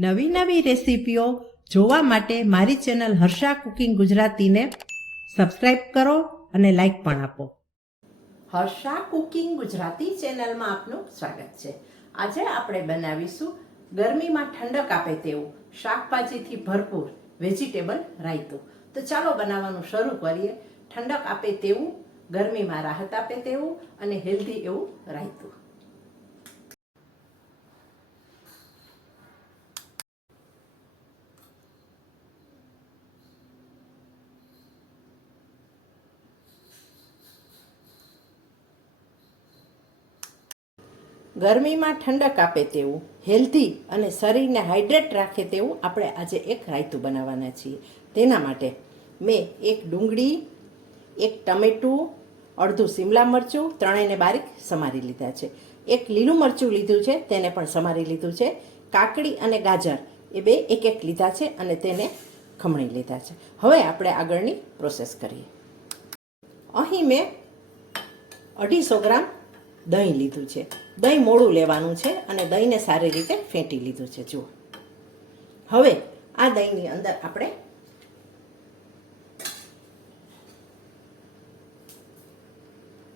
નવી નવી રેસીપીઓ જોવા માટે મારી ચેનલ હર્ષા કુકિંગ ગુજરાતીને સબસ્ક્રાઇબ કરો અને લાઈક પણ આપો. હર્ષા કુકિંગ ગુજરાતી ચેનલમાં આપનું સ્વાગત છે. આજે આપણે બનાવીશું ગરમીમાં ઠંડક આપે તેવું શાકભાજીથી ભરપૂર વેજીટેબલ રાયતું. તો ચાલો બનાવવાનું શરૂ કરીએ. ઠંડક આપે તેવું, ગરમીમાં રાહત આપે તેવું અને હેલ્ધી એવું રાયતું. ગરમીમાં ઠંડક આપે તેવું, હેલ્ધી અને શરીરને હાઇડ્રેટ રાખે તેવું આપણે આજે એક રાયતું બનાવવાના છીએ. તેના માટે મેં એક ડુંગળી, એક ટમેટું, અડધું સિમલા મરચું, ત્રણેયને બારીક સમારી લીધા છે. એક લીલું મરચું લીધું છે, તેને પણ સમારી લીધું છે. કાકડી અને ગાજર એ બે એક એક લીધા છે અને તેને ખમણી લીધા છે. હવે આપણે આગળની પ્રોસેસ કરીએ. અહીં મેં અઢીસો ગ્રામ દહીં લીધું છે. દહીં મોડું લેવાનું છે અને દહીંને સારી રીતે ફેંટી લીધું છે, જુઓ. હવે આ દહીંની અંદર આપણે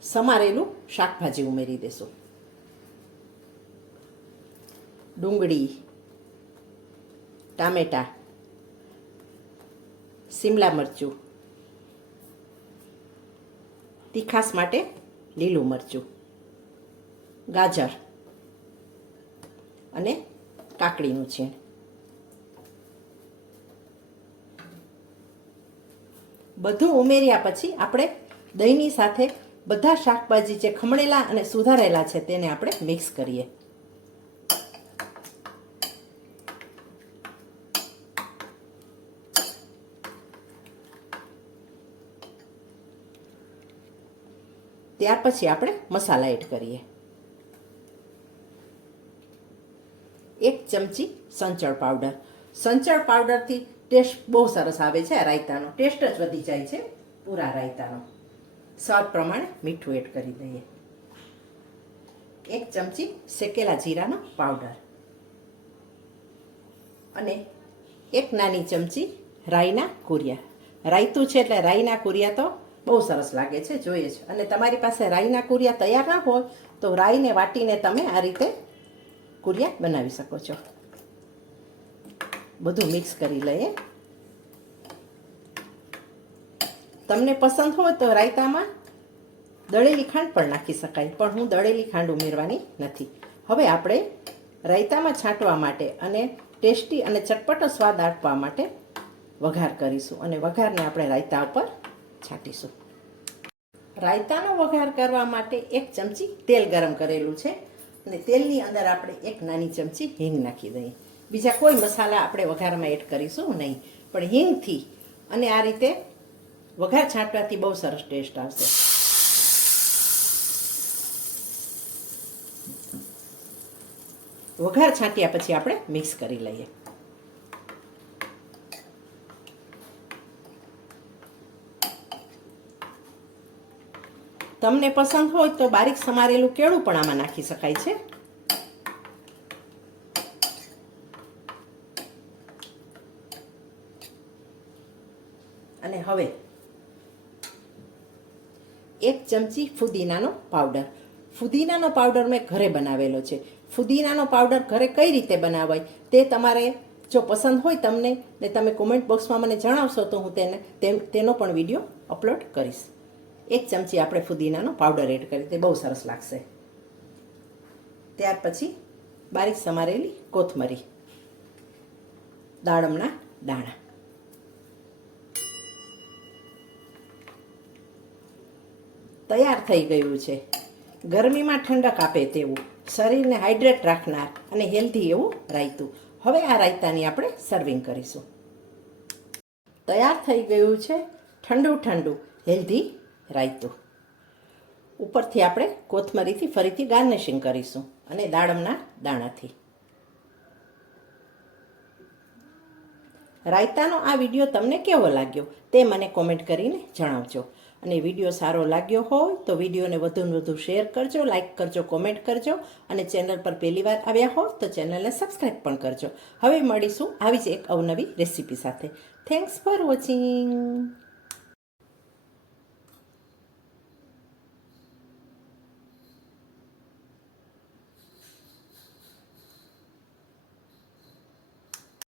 સમારેલું શાકભાજી ઉમેરી દેશું. ડુંગળી, ટામેટા સિમલા મરચું, તીખાસ માટે લીલું મરચું. ગાજર અને કાકડીનું છીણ બધું ઉમેર્યા પછી આપણે દહીંની સાથે બધા શાકભાજી જે ખમણેલા અને સુધારેલા છે તેને આપણે મિક્સ કરીએ. ત્યાર પછી આપણે મસાલા એડ કરીએ. એક ચમચી સંચળ પાવડર. સંચળ પાવડરથી ટેસ્ટ બહુ સરસ આવે છે રાયતાનો. ટેસ્ટ જ વધી જાય છે પૂરા રાયતાનો. સ્વાદ પ્રમાણે મીઠું એડ કરી દઈએ. એક ચમચી શેકેલા જીરાનો પાવડર. અને એક નાની ચમચી રાઈના કુરિયા. રાયતું છે એટલે રાઈના કુરિયા તો બહુ સરસ લાગે છે, જોઈએ છે. અને તમારી પાસે રાઈના કુરિયા તૈયાર ના હોય તો રાઈને વાટીને તમે આ રીતે કુરિયા, બનાવી શકો છો. બધું મિક્સ કરી લઈએ. તમને પસંદ હોય તો રાયતામાં દળેલી ખાંડ પણ નાખી શકાય, પણ હું દળેલી ખાંડ ઉમેરવાની નથી. હવે આપણે રાયતામાં છાંટવા માટે અને ટેસ્ટી અને ચટપટો સ્વાદ આપવા માટે વઘાર કરીશું અને વઘારને આપણે રાયતા ઉપર છાંટીશું. રાયતાનો વઘાર કરવા માટે એક ચમચી તેલ ગરમ કરેલું છે. અને તેલની અંદર આપણે એક નાની ચમચી હિંગ નાખી દઈએ. બીજા કોઈ મસાલા આપણે વઘારમાં એડ કરીશું નહીં. પણ હિંગથી અને આ રીતે વઘાર છાંટવાથી બહુ સરસ ટેસ્ટ આવશે. વઘાર છાંટ્યા પછી આપણે મિક્સ કરી લઈએ. તમને પસંદ હોય તો બારીક સમારેલું કેળું પણ આમાં નાખી શકાય છે. અને હવે એક ચમચી ફુદીનાનો પાવડર. ફુદીનાનો પાવડર મેં ઘરે બનાવેલો છે. ફુદીનાનો પાવડર ઘરે કઈ રીતે બનાવાય તે તમારે જો પસંદ હોય તમને ને તમે કોમેન્ટ બોક્સમાં મને જણાવશો તો હું તેને તેનો પણ વીડિયો અપલોડ કરીશ. એક ચમચી આપણે ફુદીનાનો પાવડર એડ કરી તે બહુ સરસ લાગશે. ત્યાર પછી બારીક સમારેલી કોથમરી, દાડમના દાણા. તૈયાર થઈ ગયું છે. ગરમીમાં ઠંડક આપે તેવું, શરીરને હાઇડ્રેટ રાખનાર અને હેલ્ધી એવું રાયતું. હવે આ રાયતાની આપણે સર્વિંગ કરીશું. તૈયાર થઈ ગયું છે ઠંડુ ઠંડુ હેલ્ધી રાયતું. ઉપરથી આપણે કોથમરીથી ફરીથી ગાર્નિશિંગ કરીશું અને દાડમના દાણાથી. રાયતાનો આ વીડિયો તમને કેવો લાગ્યો તે મને કોમેન્ટ કરીને જણાવજો. અને વીડિયો સારો લાગ્યો હોય તો વિડીયોને વધુને વધુ શેર કરજો લાઇક કરજો, કોમેન્ટ કરજો અને ચેનલ પર પહેલી વાર આવ્યા હો તો ચેનલને સબસ્ક્રાઈબ પણ કરજો. હવે મળીશું આવી જ એક અવનવી રેસીપી સાથે. Thanks for watching